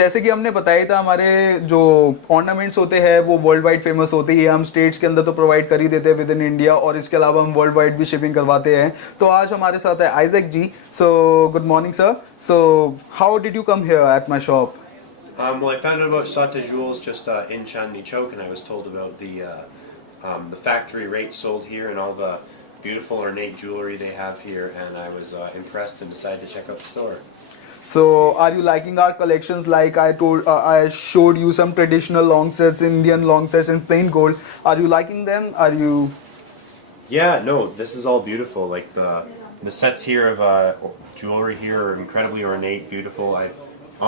जैसे कि हमने बताया था, हमारे जो ऑर्नामेंट्स होते हैं वो वर्ल्ड वाइड फेमस होते ही हैं। हम स्टेट्स के अंदर तो प्रोवाइड कर ही देते हैं विद इन इंडिया, और इसके अलावा हम वर्ल्ड वाइड भी शिपिंग करवाते हैं। तो आज हमारे साथ है Isaac ji. So good morning sir. So how did you come here at my shop? Well, I found out about Sata Jewels just in Chandni Chowk, and I was told about the factory rates sold here and all the beautiful ornate jewelry they have here, and I was impressed and decided to check out the store. So are you liking our collections? Like I showed you some traditional long sets, Indian long sets in plain gold. Are you liking them? Are you? Yeah, no, this is all beautiful. Like the sets here of jewelry here are incredibly ornate, beautiful. I've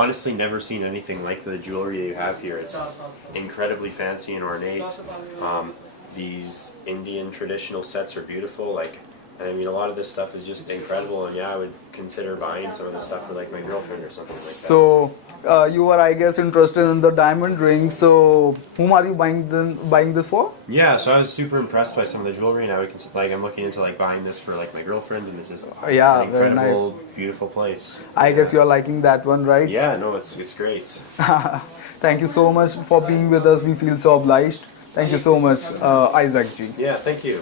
honestly never seen anything like the jewelry you have here. It's incredibly fancy and ornate. These Indian traditional sets are beautiful. Like, and I mean, a lot of this stuff is just incredible. And yeah, I would consider buying some of this stuff for like my girlfriend or something like that. So you are, I guess, interested in the diamond ring. So whom are you buying this for? Yeah, so I was super impressed by some of the jewelry, and I would like I'm looking into like buying this for like my girlfriend, and it's just Yeah, an very incredible, nice. beautiful place. I guess you are liking that one, right? Yeah, no, it's great. Thank you so much for being with us. We feel so obliged. Thank you so much, Isaac ji. Yeah, thank you.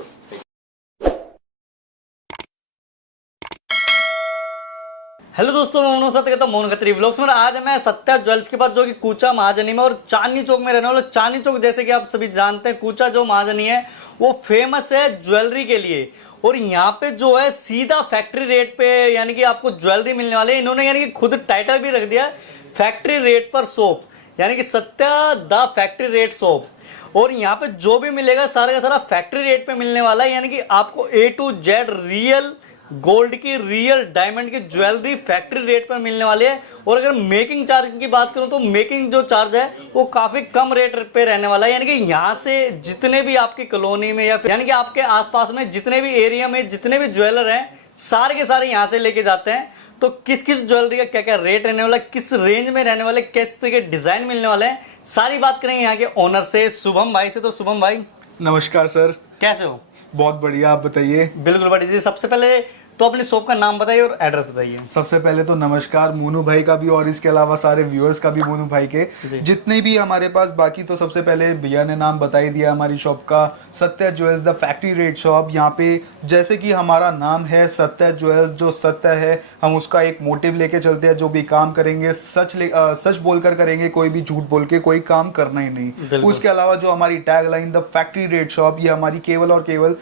Hello दोस्तों, मैं मनोज सत्य कहता हूं Mohan Khatri vlogs में। आज मैं Satya jewels के पास, जो कि कूचा महाजनी में और चांदनी चौक में रहने वाला। चांदनी चौक जैसे कि आप सभी जानते हैं, कूचा जो महाजनी है वो फेमस है ज्वेलरी के लिए, और यहाँ पे जो है सीधा फैक्ट्री रेट पे यानी कि आपको ज्वेलरी मिलने वाली है। इन्होंने यानी कि खुद टाइटल भी रख दिया, फैक्ट्री रेट पर शॉप, यानी कि Satya the factory rate shop. और यहाँ पे जो भी मिलेगा सारा का सारा फैक्ट्री रेट पे मिलने वाला है, यानी कि आपको A to Z real gold की, रियल डायमंड की ज्वेलरी फैक्ट्री रेट पर मिलने वाली है। और अगर मेकिंग चार्ज की बात करूं तो मेकिंग जो चार्ज है वो काफी कम रेट पे रहने वाला है। यानी कि यहाँ से जितने भी आपकी कॉलोनी में या फिर यानी कि आपके आसपास में जितने भी एरिया में जितने भी ज्वेलर हैं, सारे के सारे यहाँ से लेके जाते हैं। तो किस किस ज्वेलरी का क्या क्या रेट रहने वाला है, किस रेंज में रहने वाले, किस तरह के डिजाइन मिलने वाले हैं, सारी बात करेंगे यहाँ के ओनर से, शुभम भाई से। तो शुभम भाई नमस्कार सर, कैसे हो? बहुत बढ़िया, आप बताइए। बिल्कुल बढ़िया जी। सबसे पहले तो अपनी शॉप का नाम बताइए और एड्रेस बताइए। सबसे पहले तो नमस्कार मोनू भाई का भी, और इसके अलावा सारे व्यूअर्स का भी, मोनू भाई के जितने भी हमारे पास। बाकी तो सबसे पहले भैया ने नाम बता ही दिया हमारी शॉप का, Satya jewels the factory rate shop. यहाँ पे जैसे कि हमारा नाम है सत्या ज्वेल्स, जो सत्य है हम उसका एक मोटिव लेके चलते हैं। जो भी काम करेंगे सच बोलकर करेंगे, कोई भी झूठ बोल के कोई काम करना ही नहीं। उसके अलावा जो हमारी tag line the factory rate shop, ये हमारी केवल और केवल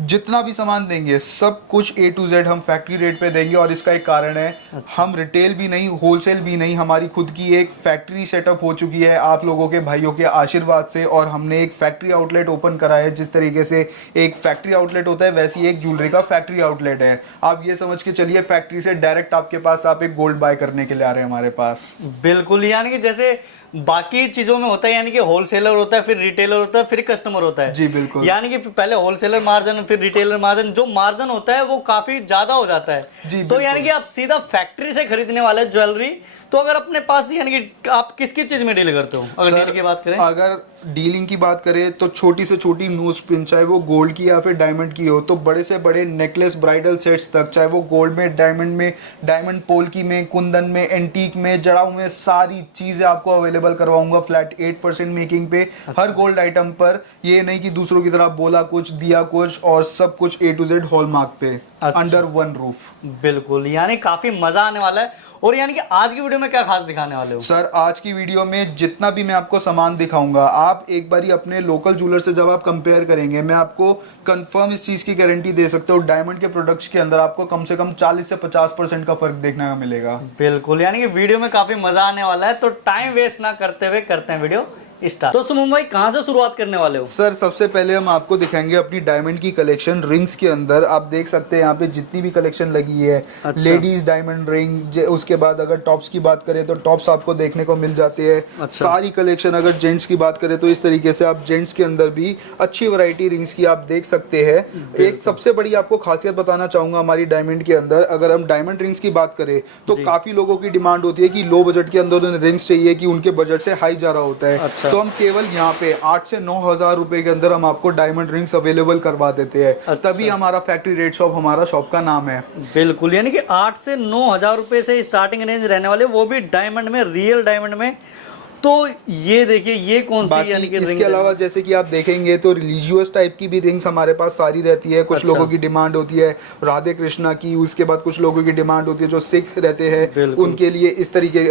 जितना भी सामान देंगे सब कुछ A to Z हम फैक्ट्री रेट पे देंगे। और इसका एक कारण है, हम रिटेल भी नहीं, होलसेल भी नहीं, हमारी खुद की एक फैक्ट्री सेटअप हो चुकी है आप लोगों के भाइयों के आशीर्वाद से। और हमने एक फैक्ट्री आउटलेट ओपन करा है। जिस तरीके से एक फैक्ट्री आउटलेट होता है, वैसी एक ज्वेलरी का फैक्ट्री आउटलेट है। आप ये समझ के चलिए, फैक्ट्री से डायरेक्ट आपके पास आप एक गोल्ड बाय करने के लिए आ रहे हैं हमारे पास। बिल्कुल, यानी कि जैसे बाकी चीजों में होता है, यानी कि होलसेलर होता है, फिर रिटेलर होता है, फिर कस्टमर होता है। जी बिल्कुल। यानी कि पहले होलसेलर मार्जिन, फिर रिटेलर मार्जिन, जो मार्जिन होता है वो काफी ज्यादा हो जाता है। जी तो यानी कि आप सीधा फैक्ट्री से खरीदने वाले ज्वेलरी। तो अगर अपने पास यानी कि आप किस किस चीज में डील करते हो? अगर डील की बात करें, अगर डीलिंग की बात करें तो छोटी से छोटी नोज पिन, चाहे वो गोल्ड की या फिर डायमंड की हो, तो बड़े से बड़े नेकलेस, ब्राइडल सेट्स तक, चाहे वो गोल्ड में, डायमंड पोल्की में, कुंदन में, एंटीक में, जड़ाऊ में, सारी चीजें आपको अवेलेबल करवाऊंगा फ्लैट 8% मेकिंग पे। हर गोल्ड आइटम पर, ये नहीं कि दूसरों की तरह बोला कुछ दिया कुछ, और सब कुछ A to Z हॉलमार्क पे, अंडर वन रूफ। बिल्कुल, यानी काफी मजा आने वाला है। और यानी कि आज की वीडियो में क्या खास दिखाने वाले हो? सर आज की वीडियो में जितना भी मैं आपको सामान दिखाऊंगा, आप एक बारी अपने लोकल ज्वेलर से जब आप कंपेयर करेंगे, मैं आपको कंफर्म इस चीज की गारंटी दे सकता हूँ, डायमंड के प्रोडक्ट्स के अंदर आपको कम से कम 40 से 50% का फर्क देखने को मिलेगा। बिल्कुल, यानी कि वीडियो में काफी मजा आने वाला है। तो टाइम वेस्ट ना करते हुए करते हैं वीडियो स्टार्ट। तो शुभम भाई, कहाँ से शुरुआत करने वाले हो? सर सबसे पहले हम आपको दिखाएंगे अपनी डायमंड की कलेक्शन रिंग्स के अंदर। आप देख सकते हैं यहाँ पे जितनी भी कलेक्शन लगी है। अच्छा। लेडीज डायमंड रिंग, उसके बाद अगर टॉप्स की बात करें तो टॉप्स आपको देखने को मिल जाते हैं। अच्छा। सारी कलेक्शन। अगर जेंट्स की बात करें तो इस तरीके से आप जेंट्स के अंदर भी अच्छी वैरायटी रिंग्स की आप देख सकते हैं। एक सबसे बड़ी आपको खासियत बताना चाहूंगा हमारी डायमंड के अंदर, अगर हम डायमंड रिंग्स की बात करें तो काफी लोगों की डिमांड होती है कि लो बजट के अंदर रिंग्स चाहिए, कि उनके बजट से हाई जा रहा होता है। अच्छा। तो हम केवल यहाँ पे 8 से 9 हजार रुपए के अंदर हम आपको डायमंड रिंग्स अवेलेबल करवा देते हैं। अच्छा। तभी हमारा फैक्ट्री रेट शॉप हमारा शॉप का नाम है। बिल्कुल, यानी कि 8 से 9 हजार रुपए से स्टार्टिंग रेंज रहने वाले, वो भी डायमंड में, रियल डायमंड में। तो ये देखिए, ये कौन सी यानी कि इसके अलावा जैसे कि आप देखेंगे तो रिलीजियस टाइप की भी रिंग्स हमारे पास सारी रहती है। कुछ अच्छा। लोगों की डिमांड होती है राधे कृष्णा की, उसके बाद कुछ लोगों की डिमांड होती है जो सिख रहते हैं उनके लिए इस तरीके,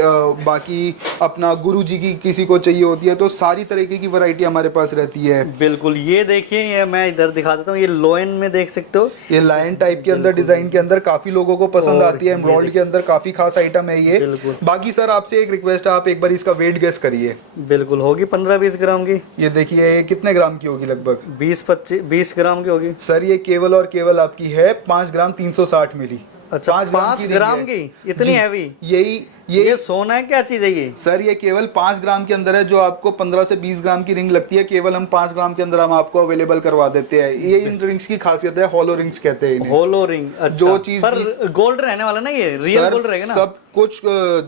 बाकी अपना गुरु जी की किसी को चाहिए होती है, तो सारी तरीके की वैरायटी हमारे पास रहती है। बिल्कुल, ये देखिए, ये मैं इधर दिखा देता हूँ, ये लोयन में देख सकते हो, ये लायन टाइप के अंदर डिजाइन के अंदर काफी लोगों को पसंद आती है। एम्ब्रॉयडरी के अंदर काफी खास आइटम है ये। बाकी सर आपसे एक रिक्वेस्ट है, आप एक बार इसका वेट गेस करिए। बिल्कुल, होगी 15-20 ग्राम की। ये देखिए, ये कितने ग्राम की होगी? लगभग 20 ग्राम की होगी सर। ये केवल और केवल आपकी है 5 ग्राम 360 मिली। अच्छा, 5 ग्राम की इतनी हैवी? यही ये सोना है, क्या चीज है ये? सर ये केवल 5 ग्राम के अंदर है। जो आपको 15 से 20 ग्राम की रिंग लगती है, केवल हम 5 ग्राम के अंदर हम आपको अवेलेबल करवा देते हैं। ये इन रिंग्स की खासियत है, हॉलो रिंग्स कहते हैं इन्हें। Hollow ring. अच्छा, जो चीज पर गोल्ड रहने वाला ना, ये रियल गोल्ड रहेगा ना? सब कुछ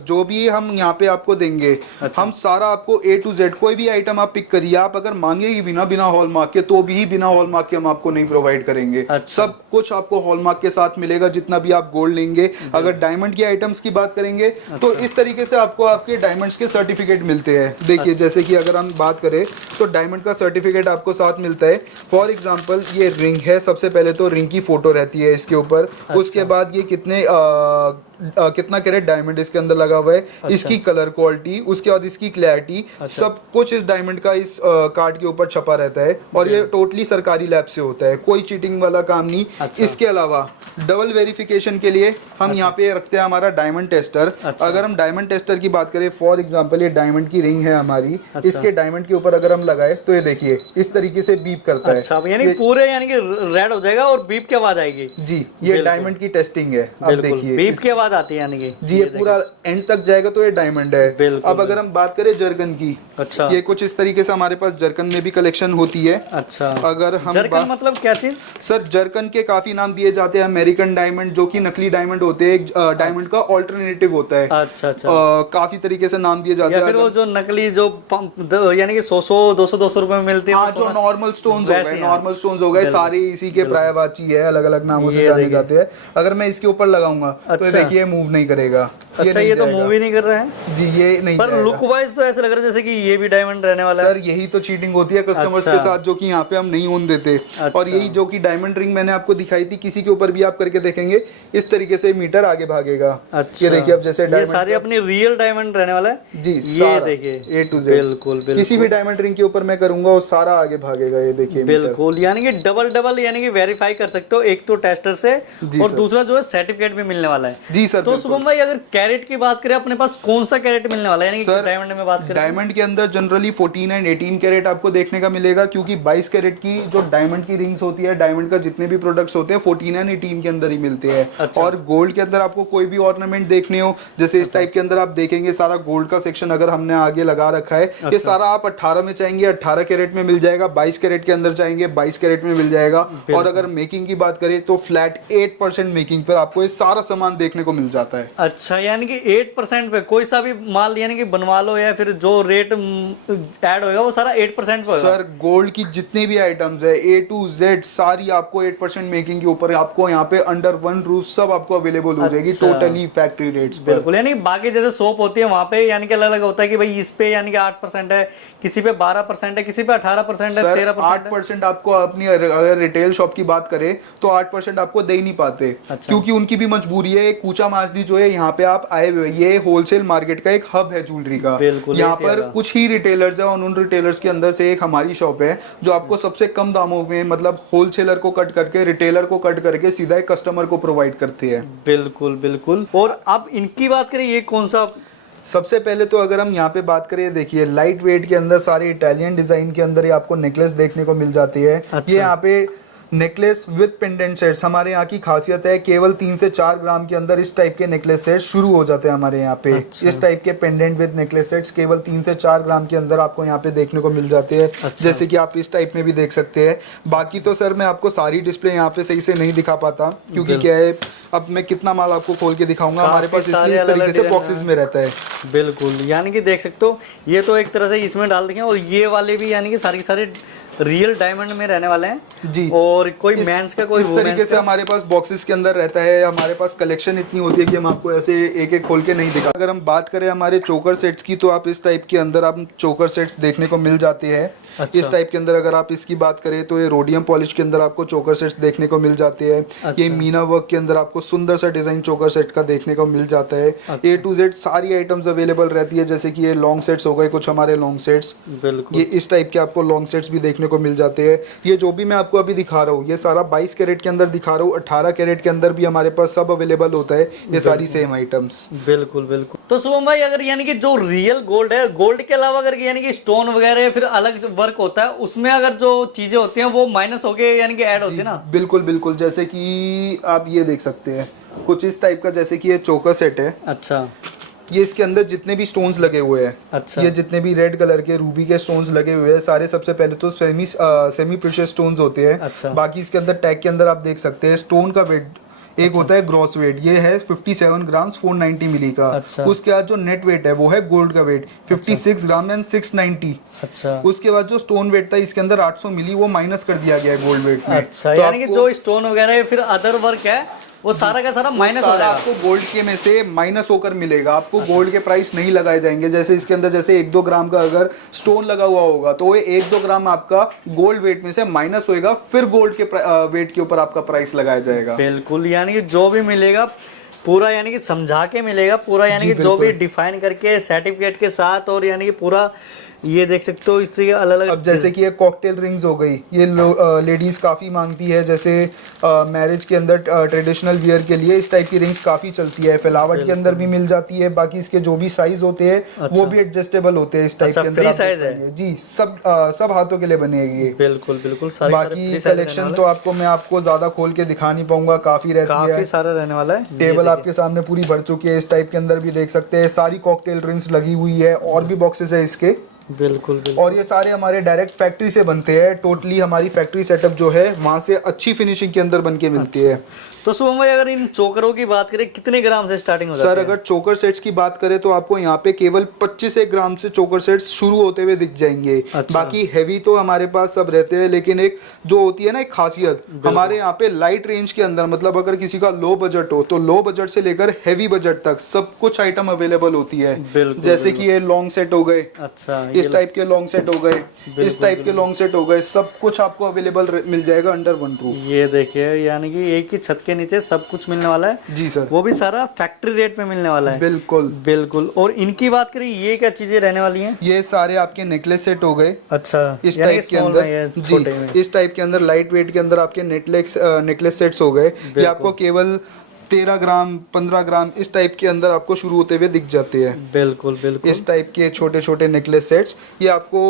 जो भी हम यहाँ पे आपको देंगे। अच्छा। हम सारा आपको A to Z, कोई भी आइटम आप पिक करिए, आप अगर मांगेगी बिना हॉलमार्क के तो भी बिना हॉलमार्क के हम आपको नहीं प्रोवाइड करेंगे। अच्छा। सब कुछ आपको हॉलमार्क के साथ मिलेगा, जितना भी आप गोल्ड लेंगे। अगर डायमंड की आइटम्स की बात करेंगे तो इस तरीके से आपको आपके डायमंड्स के सर्टिफिकेट मिलते हैं। देखिए, जैसे कि अगर हम बात करें तो डायमंड का सर्टिफिकेट आपको साथ मिलता है। फॉर एग्जांपल ये रिंग है, सबसे पहले तो रिंग की फोटो रहती है इसके ऊपर। उसके बाद ये कितना कैरेट डायमंड इसके अंदर लगा हुआ है, इसकी कलर क्वालिटी, उसके बाद इसकी क्लैरिटी, सब कुछ इस डायमंड का इस कार्ड के ऊपर छपा रहता है। और ये टोटली सरकारी लैब से होता है, कोई चीटिंग वाला काम नहीं। इसके अलावा डबल वेरिफिकेशन के लिए हम यहाँ पे रखते हैं हमारा डायमंड टेस्टर। अगर हम डायमंड टेस्टर की बात करें, फॉर एग्जांपल ये डायमंड की रिंग है हमारी, इसके डायमंड के ऊपर अगर हम लगाए तो ये देखिए इस तरीके से बीप करता है। अच्छा, यानी पूरे यानी कि रेड हो जाएगा और बीप की आवाज आएगी। जी, ये डायमंड की टेस्टिंग है। अब देखिए बीप की आवाज आती है, यानी कि जी ये पूरा एंड तक जाएगा तो ये डायमंड है। अब अगर हम बात करें जर्कन की, अच्छा, ये कुछ इस तरीके से हमारे पास जर्कन में भी कलेक्शन होती है। अच्छा, अगर हम जर्कन मतलब क्या चीज? सर जर्कन के काफी नाम दिए जाते हैं। अमेरिकन डायमंड, जो कि नकली डायमंड होते हैं, डायमंड का ऑल्टरनेटिव होता है। अच्छा अच्छा, काफी तरीके से नाम दिए जाते हैं। फिर वो जो नकली जो यानी कि 100-200 रुपए में मिलती है, जो नॉर्मल स्टोन्स हो गए, नॉर्मल स्टोन्स हो गए, सारे इसी के पर्यायवाची है, अलग अलग नामों से जाने जाते हैं। अगर मैं इसके ऊपर लगाऊंगा तो देखिए मूव नहीं करेगा। अच्छा, ये तो मूव ही नहीं कर रहे हैं जी, ये नहीं। पर लुक वाइज तो ऐसे लग रहा है जैसे कि ये भी डायमंड रहने वाला है। सर यही तो चीटिंग होती है कस्टमर्स के साथ, जो कि यहाँ पे हम नहीं होने देते। और यही जो कि डायमंड रिंग मैंने आपको दिखाई थी, किसी के ऊपर भी आप करके देखेंगे इस तरीके से मीटर आगे भागेगा। अच्छा, ये देखिए, अब जैसे ये सारे अपनी रियल डायमंड रहने वाला है जी। ये देखिए A to Z, बिल्कुल किसी भी डायमंड रिंग के ऊपर मैं करूंगा वो सारा आगे भागेगा। ये देखिए बिल्कुल, यानी कि डबल यानी कि वेरीफाई कर सकते हो, एक तो टेस्टर से और दूसरा जो है सर्टिफिकेट भी मिलने वाला है। जी सर। तो शुभम भाई, अगर कैरेट की बात करें, अपने पास कौन सा कैरेट मिलने वाला है? यानी कि डायमंड में बात करें, डायमंड के अंदर जनरली 14 एंड 18 कैरेट आपको देखने का मिलेगा, क्योंकि 22 कैरेट की जो डायमंड की रिंग्स होती है, डायमंड का जितने भी प्रोडक्ट्स होते हैं 14 एंड 18 के अंदर ही मिलते हैं। अच्छा। और गोल्ड के अंदर आपको कोई भी ऑर्नामेंट देखने हो, जैसे इस टाइप के अंदर आप देखेंगे सारा गोल्ड का सेक्शन अगर हमने आगे लगा रखा है। ये सारा आप 18 में चाहेंगे 18 कैरेट में मिल जाएगा, 22 कैरेट के अंदर चाहेंगे 22 कैरेट में मिल जाएगा। और अगर मेकिंग की बात करें तो फ्लैट 8% मेकिंग पर आपको ये सारा सामान देखने को मिल जाता है। अच्छा, यानी कि 8% पे कोई सा भी माल यानी कि बनवा लो, या फिर जो रेट ऐड होगा वो सारा 8% पे होगा। सर गोल्ड की जितनी भी आइटम्स है A to Z सारी आपको 8% मेकिंग के ऊपर आपको यहाँ पे अंडर वन रूफ सब आपको अवेलेबल हो जाएगी। अच्छा। टोटली फैक्ट्री रेट्स पर। बिल्कुल, यानी बाकी जैसे सोप होती है वहां पे यानी कि अलग अलग होता है कि भाई इस पे यानी कि 8% है, किसी पे 12% है, किसी पे 18% है, 13% 8% आपको अपनी अगर रिटेल शॉप की बात करें तो 8% आपको दे ही नहीं पाते। अच्छा। क्योंकि उनकी भी मजबूरी है। कूचा माजली जो है यहाँ पे आप आए हुए, ये होलसेल मार्केट का एक हब है ज्वेलरी का। यहाँ पर कुछ ही रिटेलर्स है और उन रिटेलर्स के अंदर से एक हमारी शॉप है जो आपको सबसे कम दामों में, मतलब होलसेलर को कट करके, रिटेलर को कट करके सीधा एक कस्टमर को प्रोवाइड करती है। बिल्कुल बिल्कुल। और अब इनकी बात करें, ये कौन सा? सबसे पहले तो अगर हम यहाँ पे बात करें, देखिए लाइट वेट के अंदर सारे इटालियन डिजाइन के अंदर ही आपको नेकलेस देखने को मिल जाती है। अच्छा। ये यहाँ पे नेकलेस विद पेंडेंट सेट्स हमारे यहाँ की खासियत है। केवल 3 से 4 ग्राम के अंदर इस टाइप के नेकलेस सेट्स शुरू हो जाते हैं हमारे यहाँ पे। अच्छा। इस टाइप के पेंडेंट विद नेकलेस सेट्स केवल 3 से 4 ग्राम के अंदर आपको यहाँ पे देखने को मिल जाते हैं। अच्छा। जैसे कि आप इस टाइप में भी देख सकते हैं। बाकी तो सर मैं आपको सारी डिस्प्ले यहाँ पे सही से नहीं दिखा पाता, क्योंकि क्या है अब मैं कितना माल आपको खोल के दिखाऊंगा, हमारे काफी पास इसलिए सारे इस अलग-अलग तरीके से डिजाइन बॉक्सेस हैं। में रहता है। बिल्कुल, यानी कि देख सकते हो ये तो एक तरह से इसमें डाल देंगे, और ये वाले भी यानी कि सारे के सारे रियल डायमंड में रहने वाले हैं जी। और कोई मेंस का कोई इस तरीके वुमेन्स से का। हमारे पास बॉक्सेस के अंदर रहता है। हमारे पास कलेक्शन इतनी होती है कि हम आपको ऐसे एक एक खोल के नहीं दिखा। अगर हम बात करें हमारे चोकर सेट्स की, तो आप इस टाइप के अंदर आप चोकर सेट्स देखने को मिल जाते हैं। अच्छा। इस टाइप के अंदर अगर आप इसकी बात करें तो ये रोडियम पॉलिश के अंदर आपको चोकर सेट्स देखने को मिल जाते हैं। अच्छा। ये मीना वर्क के अंदर आपको सुंदर सा डिजाइन चोकर सेट का देखने को मिल जाता है। अच्छा। A to Z सारी आइटम्स अवेलेबल रहती है, जैसे कि ये लॉन्ग सेट्स हो गए, कुछ हमारे लॉन्ग सेट्स, बिल्कुल। ये इस टाइप के आपको लॉन्ग सेट्स भी देखने को मिल जाते हैं। ये जो भी मैं आपको अभी दिखा रहा हूँ, ये सारा 22 कैरेट के अंदर दिखा रहा हूँ, 18 कैरेट के अंदर भी हमारे पास सब अवेलेबल होता है, ये सारी सेम आइटम्स। बिल्कुल बिल्कुल। तो शुभम भाई, अगर यानी कि जो रियल गोल्ड है, गोल्ड के अलावा अगर यानी कि स्टोन वगैरह फिर अलग जो वर्क होता है, उसमें अगर जो चीजें होती हैं वो माइनस होके यानी कि ऐड होती है ना? बिल्कुल बिल्कुल, जैसे कि आप ये देख सकते हैं कुछ इस टाइप का, जैसे कि ये चोकर सेट है। अच्छा ये इसके अंदर जितने भी स्टोन्स लगे हुए हैं, अच्छा। ये जितने भी रेड कलर के रूबी के स्टोन्स लगे हुए हैं, सारे सबसे पहले तो सेमी प्रेशियस स्टोन्स होते हैं। अच्छा। बाकी इसके अंदर टैग के अंदर आप देख सकते हैं स्टोन का वेट एक होता है ग्रॉस वेट, ये है 57 ग्राम 490 मिली का। अच्छा। उसके बाद जो नेट वेट है वो है गोल्ड का वेट 56 ग्राम एंड 690। अच्छा उसके बाद जो स्टोन वेट था इसके अंदर 800 मिली, वो माइनस कर दिया गया है गोल्ड वेट में। अच्छा, तो यानी कि आपको- जो स्टोन वगैरह फिर अदर वर्क है वो सारा का सारा माइनस हो सारा जाएगा। आपको गोल्ड के में से माइनस होकर मिलेगा। आपको गोल्ड के प्राइस नहीं लगाए जाएंगे। जैसे इसके अंदर जैसे 1-2 ग्राम का अगर स्टोन लगा हुआ होगा तो ये 1-2 ग्राम आपका गोल्ड वेट में से माइनस होएगा, फिर गोल्ड के वेट के ऊपर आपका प्राइस लगाया जाएगा। बिल्कुल, यानी कि जो भी मिलेगा पूरा यानी कि समझा के मिलेगा पूरा, यानी जी, कि जो भी बिल्कुल। डिफाइन करके सर्टिफिकेट के साथ, और यानी कि पूरा ये देख सकते हो इससे अलग अलग। अब जैसे कि ये कॉकटेल रिंग्स हो गई, ये लेडीज काफी मांगती है। जैसे मैरिज के अंदर ट्रेडिशनल वियर के लिए इस टाइप की रिंग्स काफी चलती है। फ्लावट के अंदर भी मिल जाती है। बाकी इसके जो भी साइज होते हैं अच्छा। वो भी एडजस्टेबल होते हैं इस टाइप अच्छा, के अंदर। free आप देख size है? पाएंगे। जी, सब हाथों के लिए बनेगी ये। बिल्कुल बिल्कुल, सारे बाकी कलेक्शन तो आपको मैं आपको ज्यादा खोल के दिखा नहीं पाऊंगा, काफी रहती काफी है। सारा रहने वाला है। टेबल आपके सामने पूरी भर चुकी है। इस टाइप के अंदर भी देख सकते हैं सारी कॉकटेल रिंग्स लगी हुई है, और भी बॉक्सेस है इसके। बिल्कुल बिल्कुल। और ये सारे हमारे डायरेक्ट फैक्ट्री से बनते हैं। टोटली हमारी फैक्ट्री सेटअप जो है वहां से अच्छी फिनिशिंग के अंदर बन के मिलती है। तो शुभम भाई, अगर इन चोकरों की बात करें कितने ग्राम से स्टार्टिंग हो जाती सर है? अगर चोकर सेट्स की बात करें तो आपको यहाँ पे केवल 25 ग्राम से चोकर सेट्स शुरू होते हुए दिख जाएंगे। अच्छा। बाकी हैवी तो हमारे पास सब रहते हैं, लेकिन एक जो होती है ना एक खासियत हमारे यहाँ पे लाइट रेंज के अंदर, मतलब अगर किसी का लो बजट हो तो लो बजट से लेकर हैवी बजट तक सब कुछ आइटम अवेलेबल होती है। बिल्कुल, जैसे कि ये लॉन्ग सेट हो गए, अच्छा, इस टाइप के लॉन्ग सेट हो गए, इस टाइप के लॉन्ग सेट हो गए, सब कुछ आपको अवेलेबल मिल जाएगा अंडर वन रूफ। ये देखिए, यानी कि एक ही छत के नीचे सब कुछ मिलने वाला है। जी सर, वो भी सारा फैक्ट्री रेट में मिलने वाला है। बिल्कुल बिल्कुल। और इनकी बात करें, ये क्या चीजें रहने वाली हैं? ये सारे आपके नेकलेस सेट हो गए अच्छा, इस यानी टाइप के small अंदर। में ये जी, छोटे में। इस टाइप के अंदर लाइट वेट के अंदर आपके नेकलेस सेट्स हो गए। ये आपको केवल 13 ग्राम 15 ग्राम इस टाइप के अंदर आपको शुरू होते हुए दिख जाते हैं। बिल्कुल बिल्कुल। इस टाइप के छोटे छोटे नेकलेस सेट्स ये आपको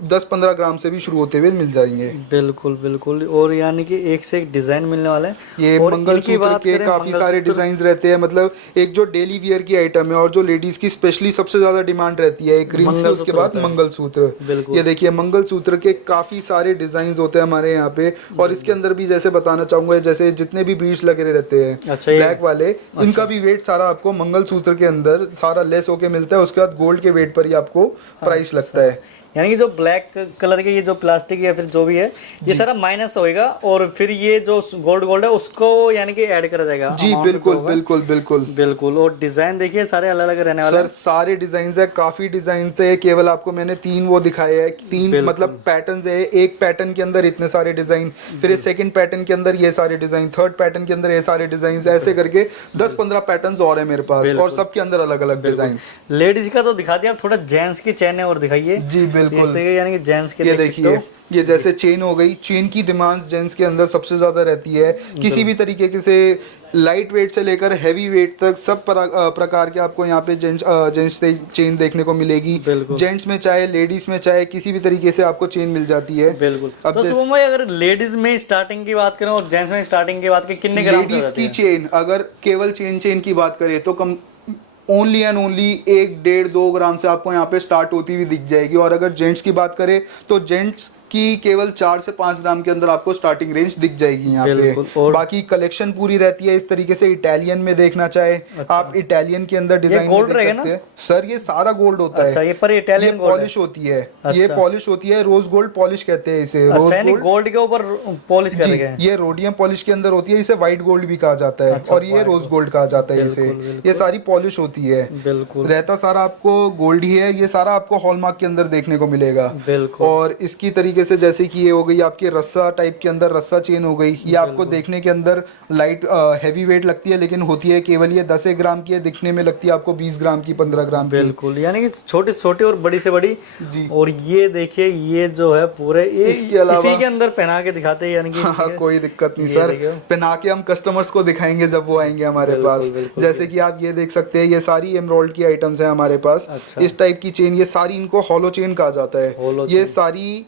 10-15 ग्राम से भी शुरू होते हुए मिल जाएंगे। बिल्कुल बिल्कुल। और यानी कि एक से एक डिजाइन मिलने वाला है। ये और मंगल इनकी सूत्र बात के करें, काफी सारे मंगलसूत्र- डिजाइन रहते हैं। मतलब एक जो डेली वियर की आइटम है और जो लेडीज की स्पेशली सबसे ज्यादा डिमांड रहती है, एक रिंग से उसके बाद होता है। मंगलसूत्र। बिल्कुल। ये देखिए मंगलसूत्र के काफी सारे डिजाइन होते हैं हमारे यहाँ पे। और इसके अंदर भी जैसे बताना चाहूंगा, जैसे जितने भी बीड्स लगे रहते हैं अच्छा, ये- ब्लैक वाले, इनका भी वेट सारा आपको मंगलसूत्र के अंदर सारा लेस होके मिलता है। उसके बाद गोल्ड के वेट पर ही आपको प्राइस लगता है। यानी कि जो ब्लैक कलर के ये जो प्लास्टिक या फिर जो भी है, ये सारा माइनस होएगा, और फिर ये जो गोल्ड है उसको यानी कि ऐड करा जाएगा। जी amount बिल्कुल जो होगा। बिल्कुल बिल्कुल बिल्कुल। और डिजाइन देखिए सारे अलग अलग रहने वाले सर, हैं। सारे डिजाइन है, काफी डिजाइन है। केवल आपको मैंने 3 वो दिखाए हैं, 3 बिल्कुल। मतलब पैटर्न है। एक पैटर्न के अंदर इतने सारे डिजाइन, फिर सेकंड पैटर्न के अंदर ये सारे डिजाइन, थर्ड पैटर्न के अंदर ये सारे डिजाइन, ऐसे करके 10-15 पैटर्न्स और है मेरे पास, और सबके अंदर अलग अलग डिजाइन। लेडीज का तो दिखा दिया, आप थोड़ा जेंट्स की चेन और दिखाइए। जी बिल्कुल, इस तरीके यानी कि जेंट्स के ये देख सकते देखिए हो। ये जैसे चेन हो गई, चेन की डिमांड जेंट्स के अंदर सबसे ज्यादा रहती है। किसी भी तरीके से लाइट वेट से लेकर हैवी वेट तक सब प्रकार के आपको यहाँ पे जेंट्स चेन देखने को मिलेगी। बिल्कुल। जेंट्स में चाहे लेडीज में चाहे किसी भी तरीके से आपको चेन मिल जाती है। बिल्कुल। अब तो शुभम भाई, अगर लेडीज में स्टार्टिंग की बात करें और जेंट्स में स्टार्टिंग की बात करें, कितने ग्राम से हो लेडीज जाती की है? चेन अगर केवल चेन की बात करें तो कम ओनली एंड ओनली 1-1.5-2 ग्राम से आपको यहाँ पे स्टार्ट होती हुई दिख जाएगी। और अगर जेंट्स की बात करें तो जेंट्स कि केवल 4 से 5 ग्राम के अंदर आपको स्टार्टिंग रेंज दिख जाएगी यहाँ बिल्कुल। पे। और बाकी कलेक्शन पूरी रहती है इस तरीके से। इटालियन में देखना चाहे आप इटालियन के अंदर डिजाइन गोल्ड देख रहेगा सकते हैं सर। ये सारा गोल्ड होता अच्छा, है। ये पर इटालियन गोल्ड पॉलिश होती है। ये अच्छा। पॉलिश होती है, रोज गोल्ड पॉलिश कहते हैं इसे। रोज अच्छा, यानी गोल्ड गोल्ड के ऊपर पॉलिश कर जी, गए। ये रोडियम पॉलिश के अंदर होती है। इसे व्हाइट गोल्ड भी कहा जाता है। अच्छा, और ये white रोज gold। गोल्ड कहा जाता है इसे। बिल्कुल, बिल्कुल। ये सारी पॉलिश होती है। बिल्कुल रहता सारा आपको गोल्ड ही है। ये सारा आपको हॉलमार्क के अंदर देखने को मिलेगा। बिल्कुल। और इसकी तरीके से जैसे कि ये हो गई आपकी रस्सा टाइप के अंदर, रस्सा चेन हो गई। ये आपको देखने के अंदर लाइट हैवी वेट लगती है, लेकिन होती है केवल ये 10 ग्राम की है। दिखने में लगती है आपको 20 ग्राम की, 15 ग्राम की। बिल्कुल, यानी कि छोटी से छोटी और बड़ी से बड़ी जी। और ये देखिए, ये जो है पूरे इसके अलावा इसी के अंदर पहना के दिखाते हैं, यानी कि हाँ, कोई दिक्कत नहीं ये सर। देखिए। पहना के हम कस्टमर्स को दिखाएंगे जब वो आएंगे हमारे बिल्कुल, पास। बिल्कुल, जैसे कि आप ये देख सकते हैं, ये सारी एमरोल्ड की आइटम्स हैं हमारे पास। अच्छा। इस टाइप की चेन, ये सारी इनको हॉलो चेन कहा जाता हॉलो है। ये चेन। सारी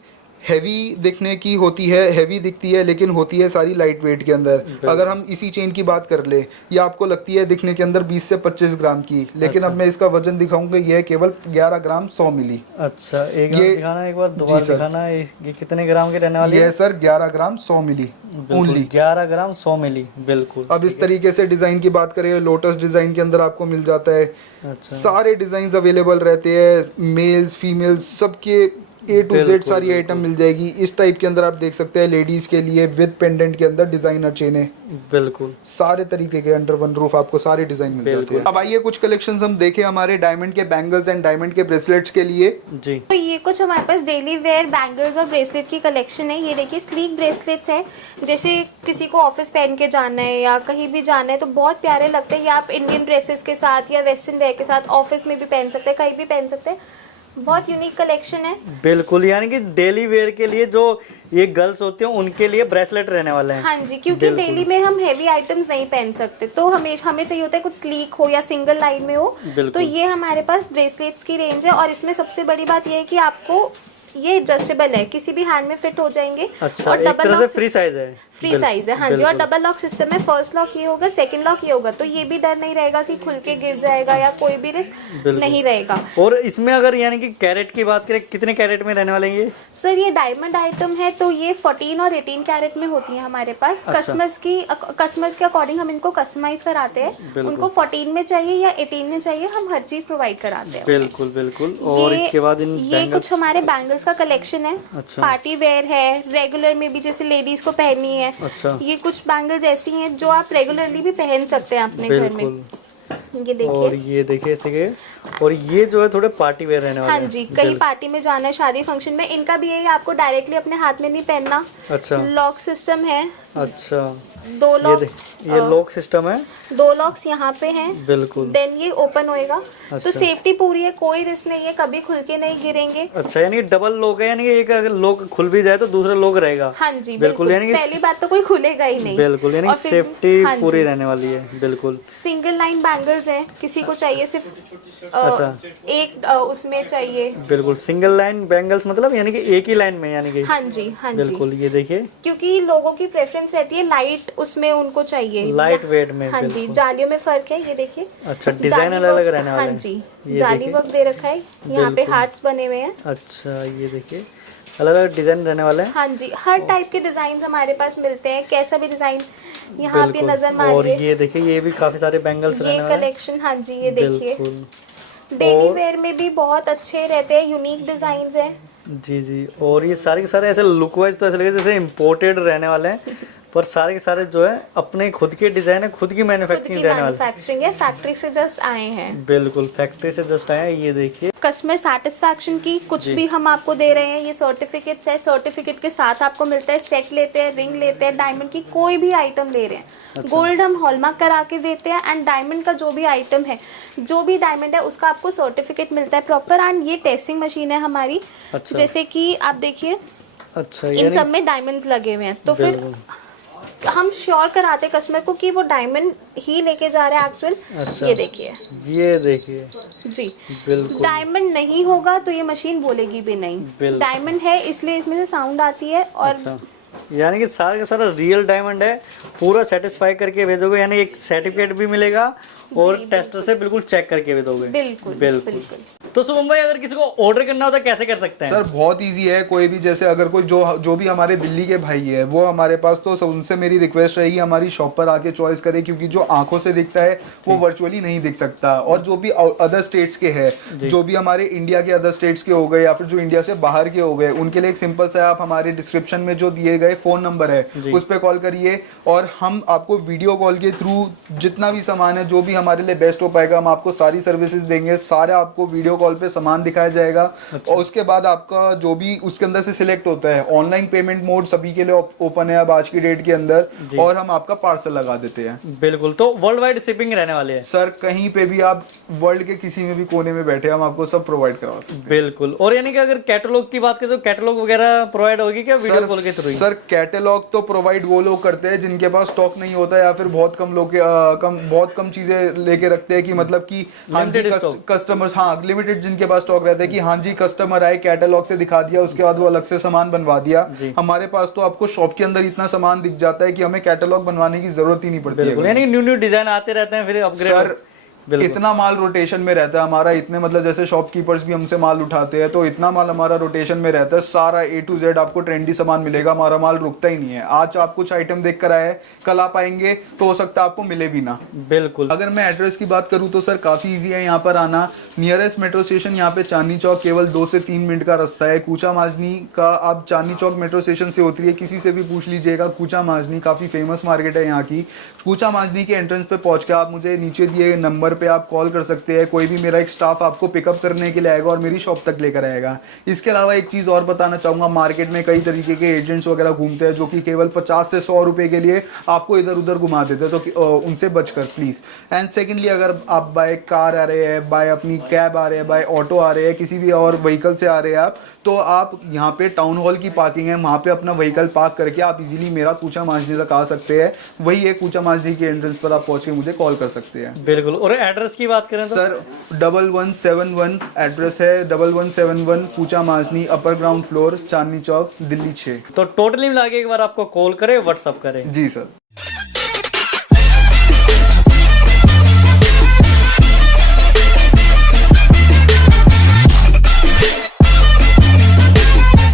हैवी दिखने की होती है, हैवी दिखती है, लेकिन होती है सारी लाइट वेट के अंदर। अगर हम इसी चेन की बात कर ले, ये आपको लगती है दिखने के अंदर 20 से 25 ग्राम की, लेकिन अच्छा। अब मैं इसका वजन दिखाऊंगा। ये है केवल 11 ग्राम 100 मिली। अच्छा, एक ये- बार दिखाना, एक बार दोबारा जी सर। दिखाना। ये कितने ग्राम की रहने वाली ये है? है सर 11 ग्राम 100 मिली ओनली। 11 ग्राम 100 मिली। बिल्कुल। अब इस तरीके से डिजाइन की बात करें, लोटस डिजाइन के अंदर आपको मिल जाता है। अच्छा, सारे डिजाइन अवेलेबल रहते हैं, मेल्स फीमेल्स सबके A to Z बिल्कुल, सारी आइटम मिल जाएगी। इस टाइप के अंदर आप देख सकते हैं, लेडीज के लिए विद पेंडेंट के अंदर डिजाइनर चेन है। बिल्कुल सारे तरीके के अंडर वन रूफ आपको सारे डिजाइन मिल जाते बिल्कुल। हैं। अब आइए कुछ कलेक्शंस हम देखें हमारे डायमंड के बैंगल्स एंड डायमंड के ब्रेसलेट्स के लिए। जी। तो ये कुछ हमारे पास डेली वेयर बैंगल्स और ब्रेसलेट की कलेक्शन है। ये देखिए स्लीक ब्रेसलेट्स है। जैसे किसी को ऑफिस पहन के जाना है या कहीं भी जाना है तो बहुत प्यारे लगते हैं। ये आप इंडियन ड्रेसेस के साथ या वेस्टर्न वेयर के साथ ऑफिस में भी पहन सकते हैं, कहीं भी पहन सकते हैं। बहुत यूनिक कलेक्शन है। बिल्कुल, यानी कि डेली वेयर के लिए जो ये गर्ल्स होते हैं उनके लिए ब्रेसलेट रहने वाले हैं। हाँ जी, क्योंकि बिल्कुल। डेली में हम हेवी आइटम्स नहीं पहन सकते, तो हमें चाहिए होता है कुछ स्लीक हो या सिंगल लाइन में हो। बिल्कुल। तो ये हमारे पास ब्रेसलेट्स की रेंज है। और इसमें सबसे बड़ी बात ये है कि आपको ये एडजस्टेबल है, किसी भी हैंड में फिट हो जाएंगे। अच्छा, और एक डबल तरह से लॉक फ्री साइज है। फ्री साइज है। हाँ जी, और बिल्कुल। डबल लॉक सिस्टम है। फर्स्ट लॉक ये होगा, सेकंड लॉक ये होगा, तो ये भी डर नहीं रहेगा कि खुल के गिर जाएगा या कोई भी रिस्क बिल्कुल। नहीं रहेगा। और इसमें अगर यानी कि कैरेट की बात करें, कितने कैरेट में रहने वाले हैं ये? सर ये डायमंड आइटम है, तो ये 14 और 18 कैरेट में होती है हमारे पास। अच्छा। कस्टमर्स के अकॉर्डिंग हम इनको कस्टमाइज कराते हैं। बिल्कुल। उनको 14 में चाहिए या 18 में चाहिए, हम हर चीज प्रोवाइड कराते हैं। बिल्कुल बिल्कुल। और ये- इसके बाद इन ये बैंगल्स। कुछ हमारे बैंगल्स का कलेक्शन है। अच्छा। पार्टी वेयर है, रेगुलर में भी जैसे लेडीज को पहननी है। अच्छा। ये कुछ बैंगल्स ऐसी हैं जो आप रेगुलरली भी पहन सकते हैं अपने घर में। बिल्कुल। ये देखिए। और ये देखिए इसे के, और ये जो है थोड़े पार्टी वेयर रहने वाले हाँ हैं। जी, कहीं पार्टी में जाना है, शादी फंक्शन में, इनका भी यही आपको डायरेक्टली अपने हाथ में नहीं पहनना। अच्छा। लॉक सिस्टम है। अच्छा, 2 लॉक, ये लॉक सिस्टम है। 2 लॉक्स यहाँ पे हैं। बिल्कुल। देन ये ओपन होएगा। अच्छा। तो सेफ्टी पूरी है, कोई रिस्क नहीं है, कभी खुल के नहीं गिरेंगे। अच्छा, यानी डबल लॉक है, यानी कि एक अगर लॉक खुल भी जाए तो दूसरा लॉक रहेगा। हाँ जी, बिल्कुल, यानी कि पहली बात तो कोई खुलेगा ही नहीं। बिल्कुल, यानी और फिर- सेफ्टी हाँ पूरी जी। रहने वाली है। बिल्कुल। सिंगल लाइन बैंगल्स हैं, किसी को चाहिए सिर्फ अच्छा। एक उसमें चाहिए। बिल्कुल, सिंगल लाइन बैंगल्स मतलब यानी कि एक ही लाइन में, यानी कि हाँ जी, हाँ जी, बिल्कुल। ये देखिए क्योंकि लोगों की प्रेफरेंस रहती है लाइट, उसमें उनको चाहिए लाइट वेट में। हाँ जी, बिल्कुल। जालियों में फर्क है। ये देखिए। अच्छा, डिजाइन जाली अलग अलग वर्क- रहने वाले हाँ हैं। जी, ये जाली देखिए। वर्क दे रखा है, यहाँ पे बिल्कुल। हार्ट्स बने हुए हैं। अच्छा, ये देखिए अलग अलग डिजाइन रहने वाले हैं। हाँ जी, हर टाइप के डिजाइन हमारे पास मिलते हैं, कैसा भी डिजाइन यहाँ पे बिल्कुल। नजर और मारिए। ये देखिए, ये भी काफी सारे बैंगल्स ये रहने वाले हैं। कलेक्शन, हाँ जी, ये देखिए। बिल्कुल। डेली और- वेयर में भी बहुत अच्छे रहते हैं, यूनिक डिजाइन है। जी जी। और ये सारे के सारे ऐसे लुक वाइज तो ऐसे लगे जैसे इम्पोर्टेड रहने वाले हैं, पर सारे के सारे जो है अपने खुद के डिजाइन है, खुद की खुद की मैन्युफैक्चरिंग रहने वाले हैं। मैन्युफैक्चरिंग है, फैक्ट्री से जस्ट आए हैं। बिल्कुल, फैक्ट्री से जस्ट आया है। ये देखिए। कस्टमर सेटिस्फैक्शन की कुछ जी। भी हम आपको दे रहे हैं। ये सर्टिफिकेट्स है, सर्टिफिकेट के साथ आपको मिलता है। सेट लेते हैं, रिंग लेते हैं, डायमंड की कोई भी आइटम ले रहे हैं। गोल्ड हम हॉलमार्क करा के देते हैं, एंड डायमंड का जो भी आइटम है, जो भी डायमंड है उसका आपको सर्टिफिकेट मिलता है प्रॉपर। एंड ये टेस्टिंग मशीन है हमारी। अच्छा। जैसे कि आप देखिए, अच्छा, इन यानी सब में डायमंड्स लगे हुए हैं, तो फिर बिल्कुल। हम श्योर कराते हैं कस्टमर को कि वो डायमंड ही लेके जा रहा है एक्चुअल। अच्छा। ये देखिए ये देखिए। जी, बिल्कुल। डायमंड नहीं होगा तो ये मशीन बोलेगी भी नहीं। बिल्कुल। डायमंड है इसलिए इसमें से साउंड आती है। और अच्छा, यानी कि सारा का सारा रियल डायमंड है, पूरा सेटिस्फाई करके भेजोगे, यानी एक सर्टिफिकेट भी मिलेगा और जी, टेस्टर से बिल्कुल चेक करके भी दोगे। बिल्कुल बिल्कुल। बिल्कुल। तो शुभम भाई अगर किसी को ऑर्डर करना हो तो कैसे कर सकते हैं? सर बहुत इजी है, कोई भी जैसे अगर कोई जो भी हमारे दिल्ली के भाई है वो हमारे पास, तो उनसे मेरी रिक्वेस्ट रहेगी हमारी शॉप पर आके चॉइस करे, क्योंकि जो आंखों से दिखता है वो वर्चुअली नहीं दिख सकता। और जो भी अदर स्टेट्स के हैं, जो भी हमारे इंडिया के अदर स्टेट्स के हो गए या फिर जो इंडिया से बाहर के हो गए, उनके लिए एक सिंपल सा आप हमारे डिस्क्रिप्शन में जो दिए गए फोन नंबर है उस पर कॉल करिए और हम आपको वीडियो कॉल के थ्रू जितना भी सामान है जो भी हमारे लिए बेस्ट हो पाएगा हम आपको सारी सर्विसेज देंगे। सारा आपको वीडियो कॉल पे सामान दिखाया जाएगा। और उसके बाद आपका जो भी उसके अंदर से सिलेक्ट होता है, ऑनलाइन पेमेंट मोड सभी के लिए ओपन है अब आज की डेट के अंदर, और हम आपका पार्सल लगा देते हैं। बिल्कुल, तो वर्ल्ड वाइड शिपिंग रहने वाली है सर, कहीं पे भी आप वर्ल्ड के किसी में भी कोने में बैठे हम आपको सब प्रोवाइड करवा सकते हैं। बिल्कुल। और यानी कि अगर कैटलॉग की बात करें तो कैटलॉग वगैरह प्रोवाइड होगी क्या वीडियो कॉल के थ्रू? सर कैटलॉग तो प्रोवाइड वो लोग करते हैं जिनके पास स्टॉक नहीं होता या फिर बहुत कम लोग बहुत कम चीजें लेके रखते हैं कि मतलब कि हाँ जी कस्टमर्स, हाँ लिमिटेड जिनके पास स्टॉक रहता है कि हाँ जी कस्टमर आए कैटलॉग से दिखा दिया उसके बाद वो अलग से सामान बनवा दिया। हमारे पास तो आपको शॉप के अंदर इतना सामान दिख जाता है कि हमें कैटलॉग बनवाने की जरूरत ही नहीं पड़ती है। यानी न्यू डिजाइन आते रहते हैं फिर अपग्रेड। इतना माल रोटेशन में रहता है हमारा, इतने मतलब जैसे शॉपकीपर्स भी हमसे माल उठाते हैं तो इतना माल हमारा रोटेशन में रहता है, सारा A to Z आपको ट्रेंडी सामान मिलेगा, हमारा माल रुकता ही नहीं है। आज आप कुछ आइटम देख कर आए, कल आप आएंगे तो हो सकता है आपको मिले भी ना। बिल्कुल। अगर मैं एड्रेस की बात करूं तो सर काफी इजी है यहाँ पर आना। नियरेस्ट मेट्रो स्टेशन यहाँ पे चांदनी चौक, केवल 2 से 3 मिनट का रास्ता है। कूचा माजनी का आप चांदनी चौक मेट्रो स्टेशन से उतरिए, किसी से भी पूछ लीजिएगा कूचा माजनी, काफी फेमस मार्केट है यहाँ की। कूचा माजनी के एंट्रेंस पे पहुंच के आप मुझे नीचे दिए नंबर पे आप कॉल कर सकते हैं, कोई भी मेरा एक स्टाफ आपको पिकअप करने के लिए आएगा और मेरी शॉप तक लेकर आएगा। इसके अलावा एक चीज और बताना चाहूंगा, मार्केट में कई तरीके के एजेंट्स वगैरह घूमते हैं जो कि केवल 50 से 100 रुपए के लिए आपको इधर उधर घुमा देते हैं, तो उनसे बचकर प्लीज। एंड सेकेंडली अगर आप बाय कार आ रहे हैं, बाय अपनी कैब आ रहे हैं, बाय ऑटो आ रहे हैं, किसी भी और व्हीकल से आ रहे हैं आप, तो आप यहाँ पे टाउन हॉल की पार्किंग है, वहां पे अपना व्हीकल पार्क करके आप इजीली मेरा कूचा माजनी तक आ सकते हैं। वही है कूचा माजनी के एंट्रेंस पर आप पहुंच के मुझे कॉल कर सकते हैं। बिल्कुल। और एड्रेस की बात करें तो? सर 1171 एड्रेस है, 1171 कूचा माजनी, upper ground floor, Chandni Chowk, Delhi 6। तो टोटली मिला के एक बार आपको कॉल करे, व्हाट्सअप करे। जी सर।